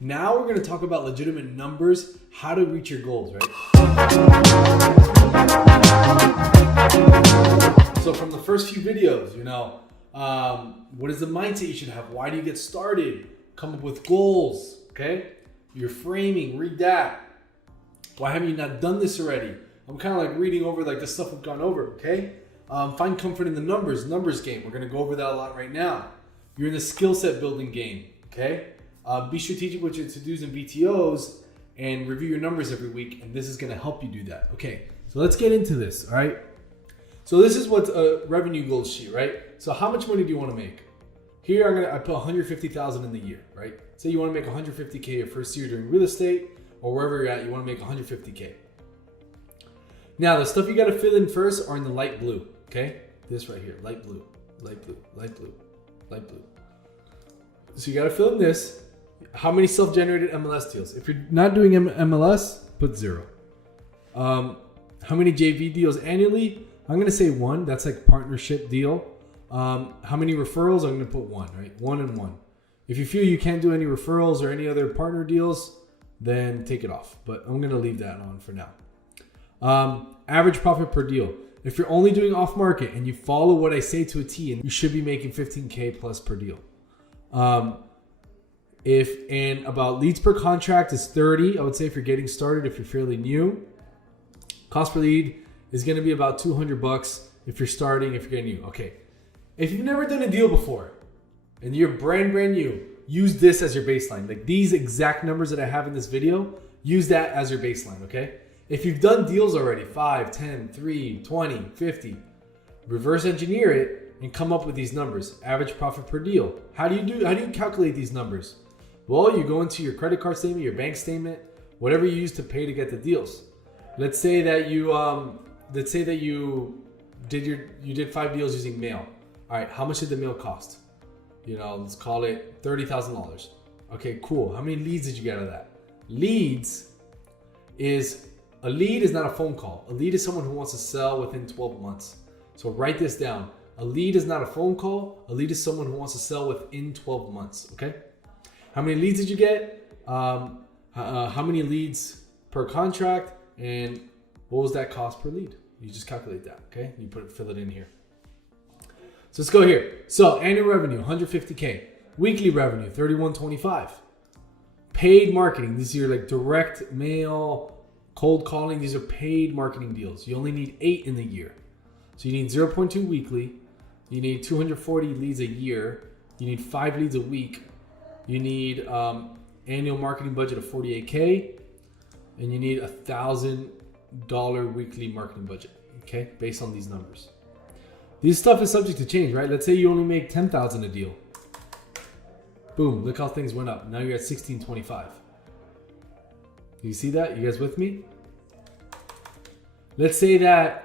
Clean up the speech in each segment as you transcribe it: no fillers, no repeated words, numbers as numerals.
Now we're going to talk about legitimate numbers, how to reach your goals, right? So from the first few videos, what is the mindset you should have? Why do you get started? Come up with goals, okay? Your framing, read that. Why haven't you not done this already? I'm kind of like reading over like the stuff we've gone over, okay? Find comfort in the numbers game. We're going to go over that a lot right now. You're in the skill set building game, okay? Be strategic with your to-dos and VTOs and review your numbers every week, and this is going to help you do that. Okay, so let's get into this, all right? So this is what's a revenue goal sheet, right? So how much money do you want to make? Here I put 150,000 in the year, right? Say you want to make 150K your first year doing real estate, or wherever you're at, you want to make 150K. Now the stuff you got to fill in first are in the light blue, okay? This right here, light blue, light blue, light blue, light blue. So you got to fill in this. How many self-generated MLS deals? If you're not doing MLS, put 0. How many JV deals annually? I'm going to say 1. That's like partnership deal. How many referrals? I'm going to put 1, right? 1 and 1. If you feel you can't do any referrals or any other partner deals, then take it off. But I'm going to leave that on for now. Average profit per deal. If you're only doing off market and you follow what I say to a T, and you should be making 15K plus per deal. About leads per contract is 30. I would say if you're getting started, if you're fairly new. Cost per lead is going to be about $200 if you're starting, if you're getting new. Okay. If you've never done a deal before and you're brand new, use this as your baseline. Like these exact numbers that I have in this video, use that as your baseline, okay? If you've done deals already, 5, 10, 3, 20, 50, reverse engineer it and come up with these numbers. Average profit per deal. How do you calculate these numbers? Well, you go into your credit card statement, your bank statement, whatever you use to pay to get the deals. Let's say that you did 5 deals using mail. All right, how much did the mail cost? Let's call it $30,000. Okay, cool. How many leads did you get out of that? A lead is not a phone call. A lead is someone who wants to sell within 12 months. So write this down. A lead is not a phone call. A lead is someone who wants to sell within 12 months, okay? How many leads did you get? How many leads per contract? And what was that cost per lead? You just calculate that, okay? You fill it in here. So let's go here. So annual revenue, 150K. Weekly revenue, 3125. Paid marketing. These are your like direct mail, cold calling. These are paid marketing deals. You only need 8 in the year. So you need 0.2 weekly. You need 240 leads a year. You need 5 leads a week. You need annual marketing budget of 48K. And you need $1,000 weekly marketing budget, okay? Based on these numbers. This stuff is subject to change, right? Let's say you only make $10,000 a deal. Boom, look how things went up. Now you're at 1625. You see that? You guys with me? Let's say that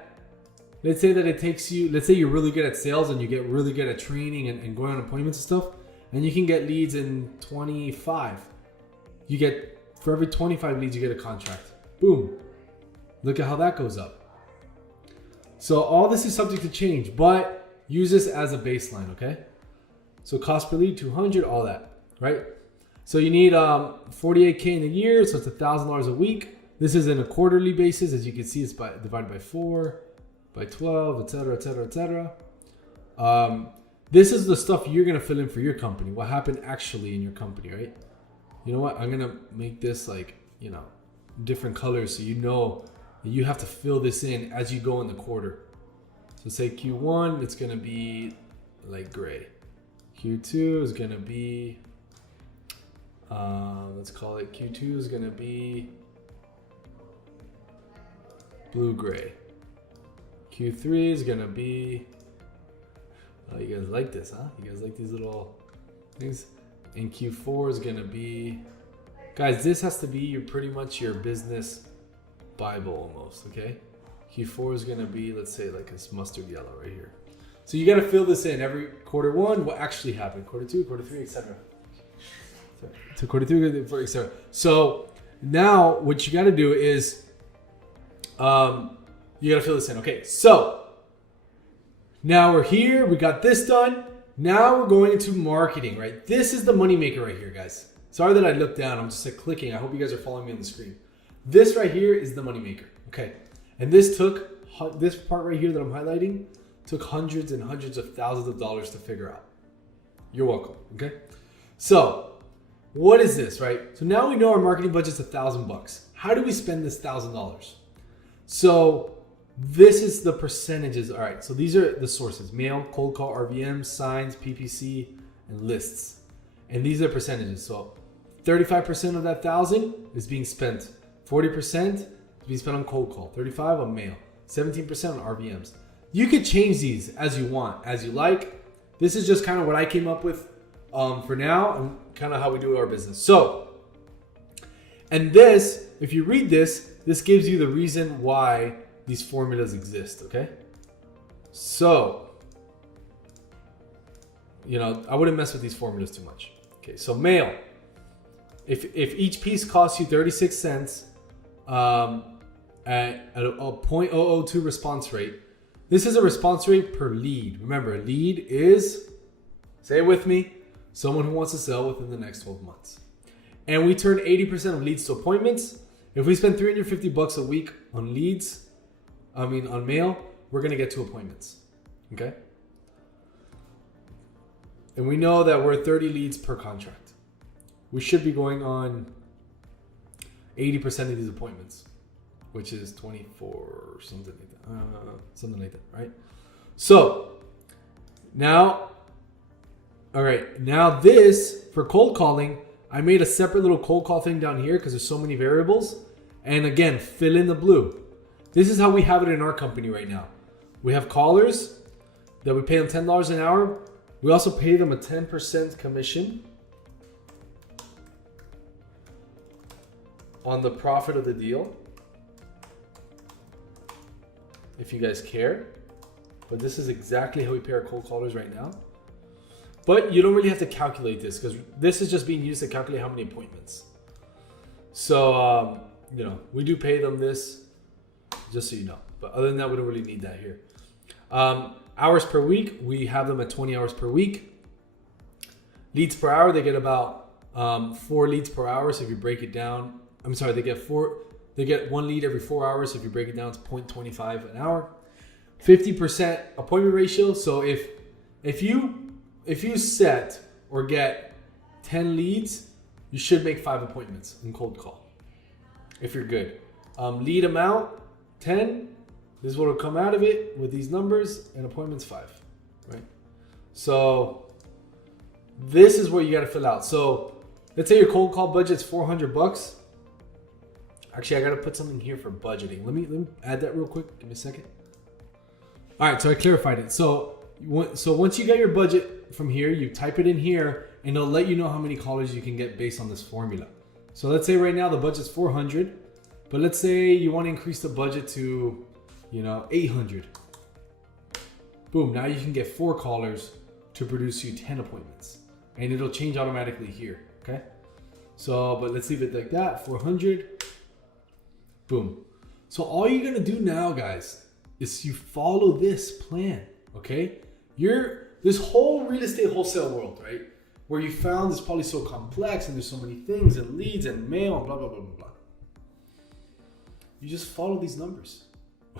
it takes you, let's say you're really good at sales and you get really good at training and going on appointments and stuff, and you can get leads in 25. For every 25 leads, you get a contract. Boom. Look at how that goes up. So all this is subject to change, but use this as a baseline, okay? So cost per lead, 200, all that, right? So you need 48K in a year, so it's $1,000 a week. This is in a quarterly basis. As you can see, it's divided by 4, by 12, etc., etc., etc. This is the stuff you're gonna fill in for your company. What happened actually in your company, right? You know what? I'm gonna make this like, different colors so you know that you have to fill this in as you go in the quarter. So say Q1, it's gonna be like gray. Q2 is gonna be, let's call it Q2 is gonna be blue-gray. Q3 is gonna be, oh, you guys like this, huh? You guys like these little things? And Q4 is gonna be, guys, this has to be pretty much your business Bible almost, okay? Q4 is gonna be, let's say like this mustard yellow right here. So you gotta fill this in every quarter 1, what actually happened, quarter 2, quarter 3, etc. So quarter 3, etc. So now what you gotta do is, you gotta fill this in. Okay, so now we're here, we got this done. Now we're going into marketing, right? This is the moneymaker right here, guys. Sorry that I looked down. I'm just like clicking. I hope you guys are following me on the screen. This right here is the moneymaker. Okay. And this part right here that I'm highlighting took hundreds and hundreds of thousands of dollars to figure out. You're welcome. Okay. So what is this, right? So now we know our marketing budget's $1,000. How do we spend this $1,000? So this is the percentages. All right. So these are the sources: mail, cold call, RVM, signs, PPC, and lists. And these are percentages. So 35% of that 1,000 is being spent. 40% is being spent on cold call. 35% on mail. 17% on RVMs. You could change these as you want, as you like. This is just kind of what I came up with for now, and kind of how we do our business. So, and this, if you read this, this gives you the reason why these formulas exist, okay? So, you know, I wouldn't mess with these formulas too much. Okay, so mail. If each piece costs you 36 cents at a 0.002 response rate, this is a response rate per lead. Remember, a lead is, say it with me, someone who wants to sell within the next 12 months. And we turn 80% of leads to appointments. If we spend $350 a week on leads, on mail, we're gonna get 2 appointments, okay? And we know that we're 30 leads per contract. We should be going on 80% of these appointments, which is 24, something like that, right? So now, all right, now this for cold calling, I made a separate little cold call thing down here because there's so many variables. And again, fill in the blue. This is how we have it in our company right now. We have callers that we pay them $10 an hour. We also pay them a 10% commission on the profit of the deal, if you guys care. But this is exactly how we pay our cold callers right now. But you don't really have to calculate this because this is just being used to calculate how many appointments. So, you know, we do pay them this, just so you know. But other than that, we don't really need that here. Hours per week, we have them at 20 hours per week. Leads per hour, they get about 4 leads per hour. So if you break it down, they get 1 lead every 4 hours. So if you break it down, it's 0.25 an hour. 50% appointment ratio. So if you set or get 10 leads, you should make 5 appointments in cold call, if you're good. Lead amount, 10. This is what will come out of it with these numbers, and appointments 5, right? So this is what you got to fill out. So let's say your cold call budget's $400. Actually, I got to put something here for budgeting. Let me add that real quick. Give me a second. All right, so I clarified it. So once you get your budget from here, you type it in here, and it'll let you know how many callers you can get based on this formula. So let's say right now the budget's 400, but let's say you want to increase the budget to, 800. Boom, now you can get 4 callers to produce you 10 appointments, and it'll change automatically here, okay? So, but let's leave it like that, 400, boom. So all you're gonna do now, guys, is you follow this plan, okay? This whole real estate wholesale world, right? Where you found is probably so complex and there's so many things and leads and mail and blah, blah, blah, blah, blah. You just follow these numbers.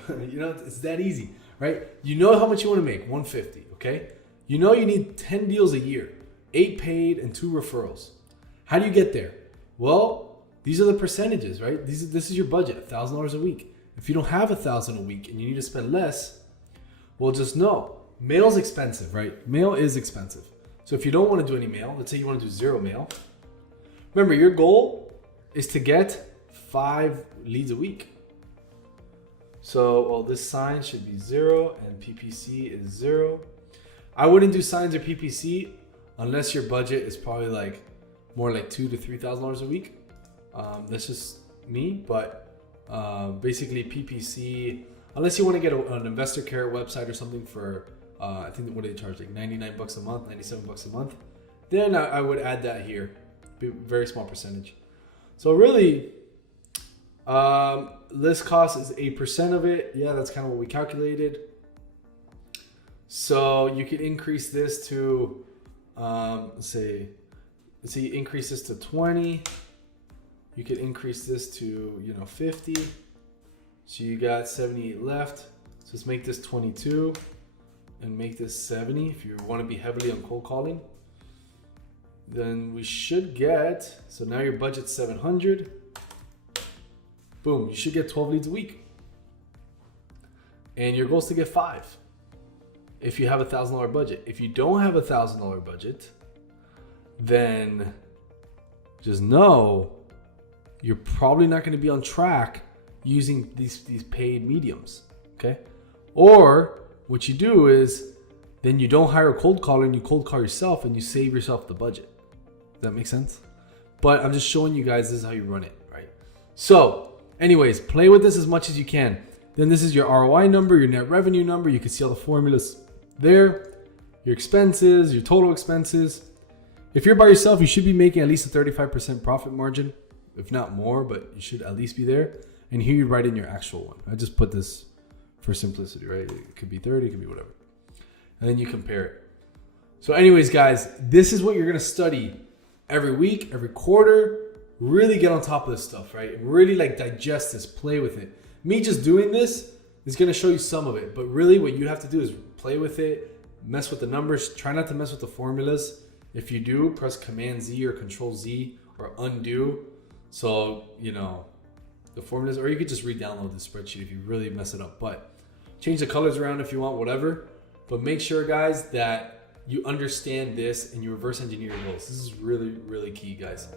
It's that easy, right? You know how much you want to make, 150, okay? You know you need 10 deals a year, 8 paid and 2 referrals. How do you get there? Well, these are the percentages, right? This is your budget, $1,000 a week. If you don't have $1,000 a week and you need to spend less, well, just know, mail's expensive, right? Mail is expensive. So if you don't want to do any mail, let's say you want to do 0 mail. Remember, your goal is to get 5 leads a week. So, this sign should be 0 and PPC is 0. I wouldn't do signs or PPC unless your budget is probably more like $2,000 to $3,000 a week. That's just me, but basically PPC, unless you want to get an investor care website or something for, I think what do they charge, like $99 a month, $97 a month, then I would add that here, very small percentage. So really, list cost is 8% of it. Yeah, that's kind of what we calculated. So you could increase this to, let's say, let's say you increase this to 20. You could increase this to, 50. So you got 78 left. So let's make this 22 and make this 70 if you want to be heavily on cold calling. Then we should get, so now your budget's 700. Boom, you should get 12 leads a week. And your goal is to get 5 if you have a $1,000 budget. If you don't have a $1,000 budget, then just know you're probably not going to be on track using these paid mediums, okay? Or what you do is then you don't hire a cold caller and you cold call yourself and you save yourself the budget. Does that make sense? But I'm just showing you guys this is how you run it, right? So anyways, play with this as much as you can. Then this is your ROI number, your net revenue number. You can see all the formulas there, your expenses, your total expenses. If you're by yourself, you should be making at least a 35% profit margin, if not more, but you should at least be there. And here you write in your actual one. I just put this for simplicity, right? It could be 30, it could be whatever. And then you compare it. So anyways, guys, this is what you're gonna study every week, every quarter. Really get on top of this stuff, right? Really like digest this, play with it. Me just doing this is gonna show you some of it, but really what you have to do is play with it, mess with the numbers, try not to mess with the formulas. If you do, press Command Z or Control Z or undo. So, the formulas, or you could just re-download the spreadsheet if you really mess it up, but change the colors around if you want, whatever. But make sure, guys, that you understand this and you reverse engineer your goals. This is really, really key, guys.